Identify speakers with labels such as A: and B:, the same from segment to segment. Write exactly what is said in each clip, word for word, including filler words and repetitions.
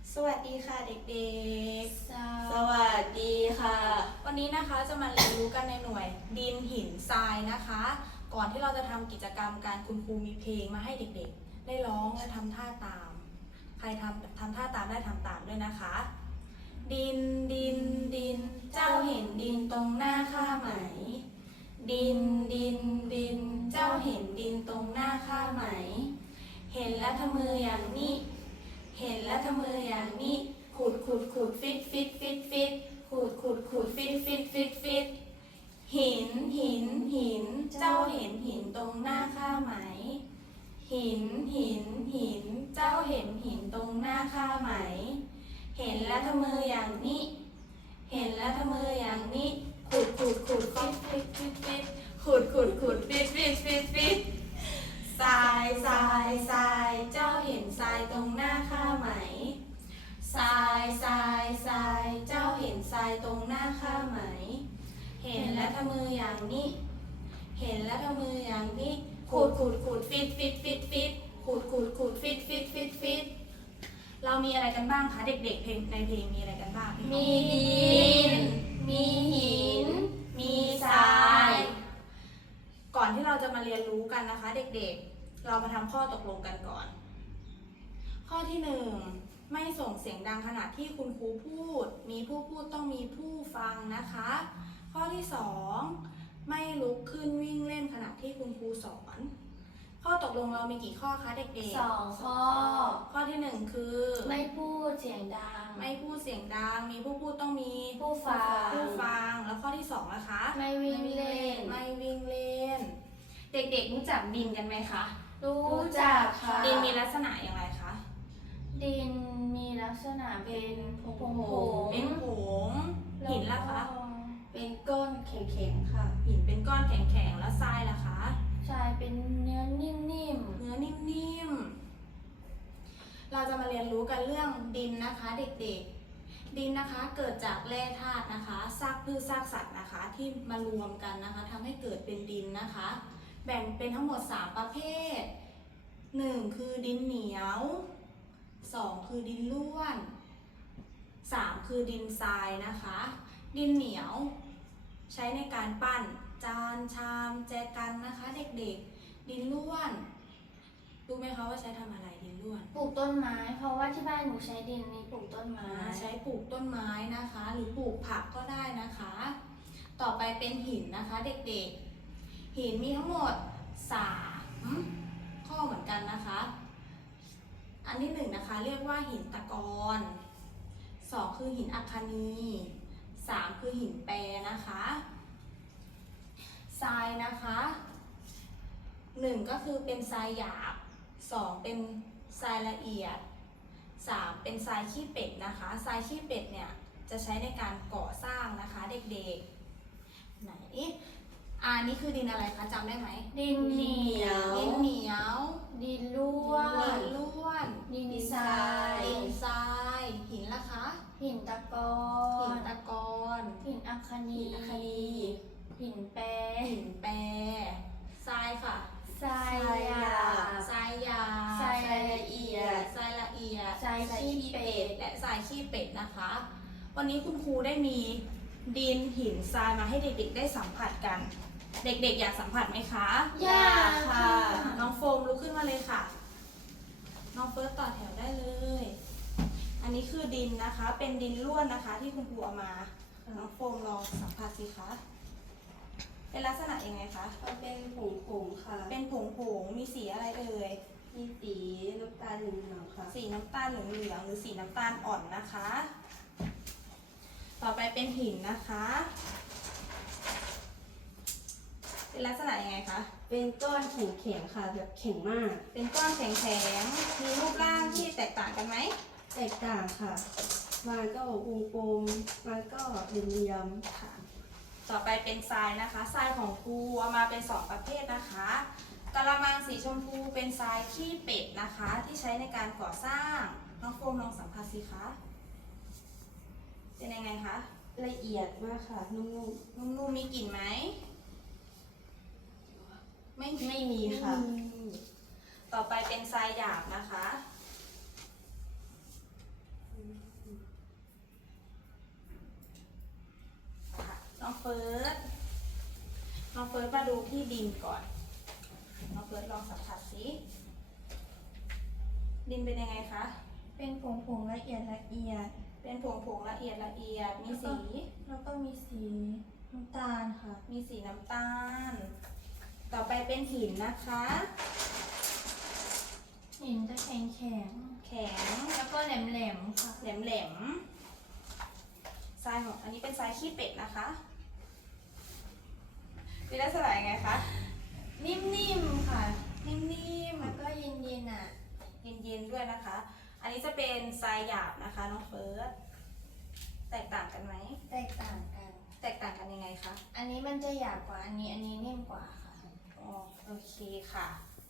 A: สวัสดีค่ะเด็กๆ
B: สวัสดีค่ะ
A: วันนี้นะคะจะมาเรียนรู้กันในหน่วยดินหินทรายนะคะ ก่อนที่เราจะทำกิจกรรมการคุณครูมีเพลงมาให้เด็กๆ ได้ร้องและทำท่าตาม ใครทำทำท่าตามได้ทำตามด้วยนะคะ ดินดินดินเจ้าเห็นดินตรงหน้าข้าไหม ดินดินดินเจ้าเห็นดินตรงหน้าข้าไหม เห็นแล้วทำมืออย่างนี้ เห็นแล้วทำมืออย่างนี้ขุดขุดขุดฟิตฟิตฟิตฟิตขุดขุดขุดฟิตฟิตฟิตฟิตหินหินหินเจ้าเห็นหินตรงหน้าข้าไหม หินหินหินเจ้าเห็นหินตรงหน้าข้าไหม เห็นแล้วทำมืออย่างนี้ เห็นแล้วทำมืออย่างนี้ขุดขุดขุดฟิตฟิตฟิตฟิตขุดขุดขุดฟิตฟิตฟิตฟิตทรายทรายทรายเจ้าเห็นทรายตรงหน้าข้าไหมทรายทรายทรายเจ้าเห็นทรายตรงหน้าข้าไหม เห็นแล้วทำมืออย่างนี้ เห็นแล้วทำมืออย่างนี้ขุดขุดขุดฟิตฟิตฟิตฟิตขุดขุดขุดฟิตฟิตฟิตฟิตเรามีอะไรกันบ้างคะเด็กๆเพลงในเพลงมีอะไรกันบ้าง
B: มีดิน มีหิน
A: มีทราย ก่อนที่เราจะมาเรียนรู้กันนะคะ เด็กๆ เรามาทำข้อตกลงกันก่อน ข้อที่หนึ่งไม่ส่งเสียงดังขณะที่คุณครูพูด มีผู้พูดต้องมีผู้ฟังนะคะ ข้อที่สองไม่ลุกขึ้นวิ่งเล่นขณะที่คุณครูสอน ข้อตกลงเรามีกี่ข้อคะเด็กๆ
B: สองข้อ
A: ข้อที่หนึ่งคือ
B: ไม่พูดเสียงดัง
A: ไม่พูดเสียงดัง มีผู้พูดต้องมี
B: ผู้ฟัง
A: ผู้ฟัง แล้วข้อที่สองนะคะ
B: ไม่วิ่งเล่น
A: ไม่วิ่งเล่น เด็กๆรู้จักดินกันไหมคะ
B: รู้จักค่ะ
A: ดินมีลักษณะอย่างไรคะ
B: ดินมีลักษณะเป็นผงผง
A: เป็นผงหินล่ะคะ
B: เป็นก้อนแข็งๆค่ะ
A: หินเป็นก้อนแข็งๆ แล้วทรายล่ะคะ
B: ทรายเป็นเนื้อนิ่ม
A: เนื้อนิ่มๆ เราจะมาเรียนรู้กันเรื่องดินนะคะ เด็กๆ ดินนะคะเกิดจากแร่ธาตุนะคะซากพืชซากสัตว์นะคะ ที่มารวมกันนะคะทำให้เกิดเป็นดินนะคะ แบ่งเป็นทั้งหมดสามประเภท หนึ่งคือดินเหนียว สองคือดินร่วน สามคือดินทรายนะคะ ดินเหนียวใช้ในการปั้นจานชามแจกันนะคะ เด็กๆ ดินร่วนรู้ไหมคะว่าใช้ทำอะไรดินร่วน
B: ๆ ปลูกต้นไม้ เพราะว่าที่บ้านหนูใช้ดินนี้ปลูกต้นไม้
A: ใช้ปลูกต้นไม้นะคะ หรือปลูกผักก็ได้นะคะ ต่อไปเป็นหินนะคะ เด็กๆ หินมีทั้งหมดสามข้อเหมือนกันนะคะ อันที่หนึ่งนะคะเรียกว่าหินตะกอนสองคือหินอัคคนีสามคือหินแปรนะคะทรายนะคะหนึ่งก็คือเป็นทรายหยาบสองเป็นทรายละเอียดสามเป็นทรายขี้เป็ดนะคะทรายขี้เป็ดเนี่ยจะใช้ในการก่อสร้างนะคะเด็กๆไหนอ่านี่คือดินอะไรคะจำได้ไหม
B: ดินเหนียว
A: ดินเหนียว
B: ดินร่ว
A: ดิ
B: น
A: นล้วน
B: ดินทราย
A: ดินทรายหินละคะ
B: หินตะกอ
A: หิน
B: น
A: ตะกอน
B: หินอัคคนี
A: หินอัคคนี
B: หินแปร
A: หินแปรทรายค่ะ
B: ทรายหยาบ
A: ทรายหยาบ
B: ทรายละเอียด
A: ทรายละเอียด
B: ทรายขี้เป็ด
A: และทรายขี้เป็ดนะคะ วันนี้คุณครูได้มีดินหินทรายมาให้เด็กๆได้สัมผัสกัน เด็กๆอยากสัมผัสไหมคะ
B: อยากค่ะ
A: น้องโฟมลุกขึ้นมาเลยค่ะ น้องเฟิร์สต่อแถวได้เลย อันนี้คือดินนะคะ เป็นดินร่วนนะคะ ที่คุณครูเอามา น้องโฟมลองสัมผัสสิคะ เป็นลักษณะยังไงคะ
C: มันเป็นผงผงค่ะ
A: เป็นผงผงๆมีสีอะไรเอ่ย
C: มีสีน้ำตาลเหลืองๆค่ะ
A: สีน้ำตาลเหลืองๆหรือสีน้ำตาลอ่อนนะคะ ต่อไปเป็นหินนะคะ เป็นลักษณะยังไงคะ
C: เป็นก้อนแข็งๆค่ะ แบบแข็งมาก
A: เป็นก้อนแข็งๆ มีรูปร่างที่แตกต่างกันไหม
C: แตกต่างค่ะ มันก็วงกลม มันก็เหลี่ยม
A: ค่ะ ต่อไปเป็นทรายนะคะ ทรายของครูเอามาเป็นสองประเภทนะคะกะละมังสีชมพูเป็นทรายขี้เป็ดนะคะ ที่ใช้ในการก่อสร้าง น้องโฟมลองสัมผัสสิคะ เป็นยังไงคะ
C: ๆละเอียดมากค่ะ นุ่ม
A: นุ่มๆมีกลิ่นไหม ไม่
C: ๆ ไม่มีค่ะ
A: ต่อไปเป็นทรายหยาบนะคะ
C: อืม
A: ที่ดินก่อนน้องเฟิร์สลองสัมผัสสิดินเป็นยังไงคะ
B: เป็นผงผงๆละเอียดละเอียด
A: เป็นผงผงๆละเอียดละเอียดมีสี
B: แล้วก็มีสีน้ำตาลค่ะ
A: มีสีน้ำตาล ต่อไปเป็นหินนะคะ
B: หินจะแข็งแข็ง
A: แข็ง
B: ๆแล้วก็แหลมแหลมๆค่ะ
A: แหลมแหลมๆทรายของอันนี้เป็นทรายขี้เป็ดนะคะมีลักษณะยังไงคะ
B: นิ่มๆค่ะ
A: นิ่ม
B: แล้วก็เย็นๆอ่ะ
A: ๆ เย็นๆด้วยนะคะ อันนี้จะเป็นทรายหยาบนะคะน้องเฟิร์ส แตกต่างกันไหม
B: แตกต่างกัน
A: แตกต่างกันยังไงคะ
B: อันนี้มันจะหยาบกว่าอันนี้ อันนี้นิ่มกว่าค่ะ
A: อ๋อโอเคค่ะ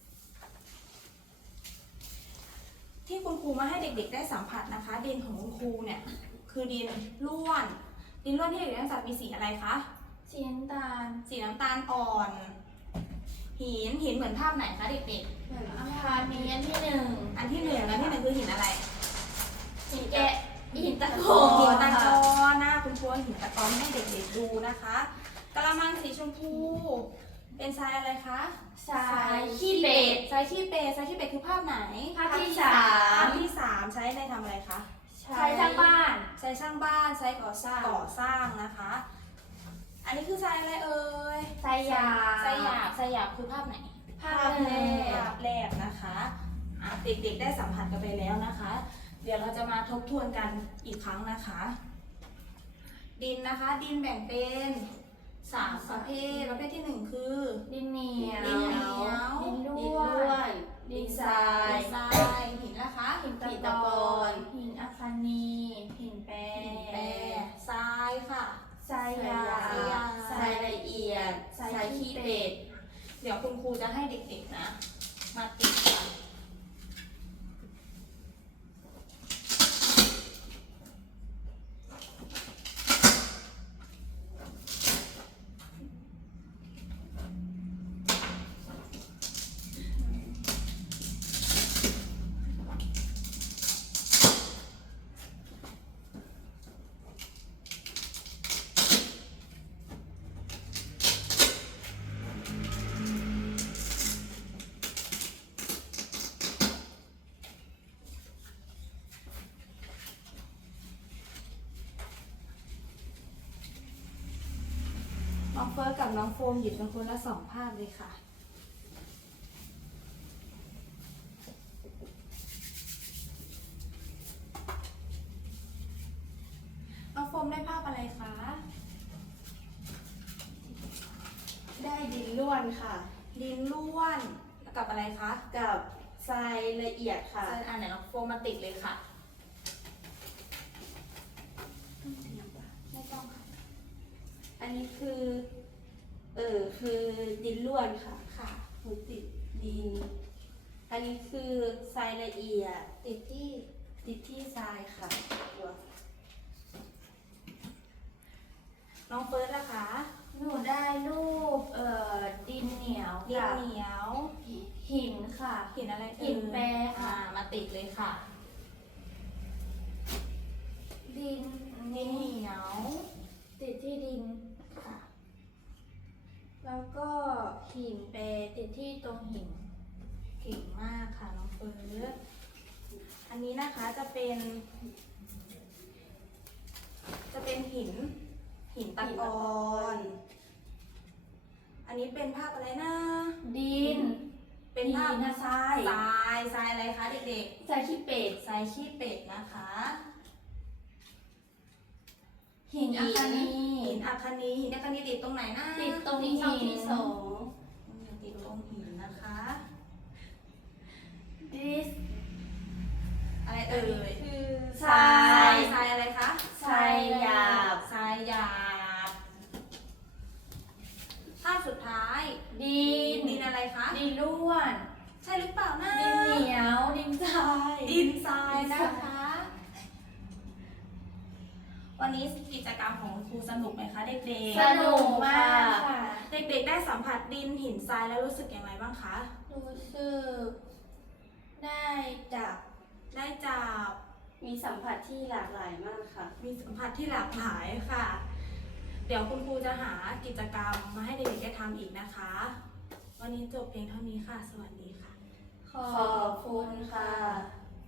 A: ที่คุณครูมาให้เด็กๆได้สัมผัสนะคะ ดินของคุณครูเนี่ยคือดินร่วน ดินร่วนที่เด็กๆได้สัมผัสมีสีอะไรคะ
B: สีน้ำตาล
A: สีน้ำตาลอ่อน หินหินเหมือนภาพไหนคะเด็ก
B: เหมือนอังคารมีอันที่หนึ่ง
A: ๆ อันที่หนึ่งอันที่หนึ่งคือหินอะไร
B: หินแกะหินตะโก
A: หิน
B: น
A: ตะก
B: ค่ะ
A: อนนะคุณครูเอาหินตะกอนให้เด็กๆดูนะคะกะละมังสีชมพู เป็นทรายอะไรคะ
B: ทรายขี้เป็ด
A: ทรายขี้เป็ดทรายขี้เป็ดคือภาพไหน
B: ภาพที่สาม
A: ภาพที่สามใช้ในทำอะไรคะ
B: ใช้สร้างบ้าน
A: ใช้สร้างบ้านใช้
B: ก่อสร้าง
A: ก่อสร้างนะคะ อันนี้คือทรายอะไรเอ่ย
B: ทรายหยาบ
A: ทรายหยาบทรายหยาบคือภาพไหน
B: ภาพแรก
A: ภาพแรกนะคะอ่ะเด็กๆได้สัมผัสกันไปแล้วนะคะ เดี๋ยวเราจะมาทบทวนกันอีกครั้งนะคะ ดินนะคะ ดินแบ่งเป็นสามประเภท ประเภทที่หนึ่งคือ
B: ดินเหนียว
A: ดินเหนียว
B: ดิน
C: ดิน
B: ร่
C: ร่
B: ว
C: วน น
B: ดินทราย
A: ทรายหินนะคะ
B: หิน
C: หิน
B: ตะ
C: ตะ
B: ก
C: ก
B: อ
C: อน น
B: หินอัคคนีหินแปร
A: หินแปรทรายค่ะ
B: ทรายหยา
A: ทรายหยา
B: บบ
C: ทรายละเอียดทรายขี้เป็ด
A: เดี๋ยวคุณครูจะให้เด็กๆนะ มาติดกันน้องเฟิร์สกับน้องโฟมหยิบกันคนละสองภาพเลยค่ะ น้องโฟมได้ภาพอะไรคะ
C: ได้ดินร่วนค่ะ
A: ดินล้วนกับอะไรคะ
C: กับทรายละเอียดค่ะ
A: อ่าไหนน้องโฟมมาติดเลยค่ะ ไม่ต้องค่ะ
C: อันนี้คือ เออคือดินร่วนค่ะ
A: ค่ะ
C: หนูติดดิน อันนี้คือทรายละเอียด
A: ติดที่
C: ติดที่ทรายค่ะตัว
A: น้องเฟิร์สล่ะคะ
B: หนูได้รูปเอ่อดินเหนียว
A: ดิน
B: กับ
A: เหนียว
B: หินค่ะ
A: หินอะไรเอ่ย
B: หินแปรค่ะ
A: อ่ามาติดเลยค่ะ
B: ดิน
A: ดินเหนียว
B: ติดที่ดิน
A: ค่ะ
B: แล้วก็หินแปรติดที่ตรงหิน
A: เก่งมากค่ะน้องเฟิร์ส อันนี้นะคะจะเป็น จะเป็นหิน หินตะกอน อันนี้เป็นภาพอะไรนะ
B: ดิน
A: เป็นภาพ
B: หินนะทราย
A: ทราย ทรายอะไรคะเด็ก
B: ทรายขี้เป็ด
A: ๆ ทรายขี้เป็ดนะคะ
B: หินอัคคนี
A: หินอัคคนี หินอัคคนีติดตรงไหนนะ
B: ติดตรง
C: ที่ช่องที่สอง
A: อืมติดตรงหินนะคะ
B: ดิส
A: อะไรเอ่ย
B: คือ
A: ทราย ทรายอะไรคะ
B: ทรายหยาบ
A: ทรายหยาบภาพสุดท้าย
B: ดิน
A: ดินอะไรคะ
B: ดินร่วน
A: ใช่หรือเปล่านะ
B: ดินเหนียว ดินทราย
A: ดินทรายนะคะ วันนี้กิจกรรมของครูสนุกไหมคะเด็ก
B: สนุกมากค่ะ
A: ๆ เด็กๆได้สัมผัสดินหินทรายแล้วรู้สึกอย่างไรบ้างคะ
B: รู้สึกได้จับ
A: ได้จับ
C: มีสัมผัสที่หลากหลายมากค่ะ
A: มีสัมผัสที่หลากหลายค่ะเดี๋ยวคุณครูจะหากิจกรรมมาให้เด็กๆได้ทำอีกนะคะ วันนี้จบเพียงเท่านี้ค่ะ สวัสดีค่ะ
B: ขอบคุณค่ะ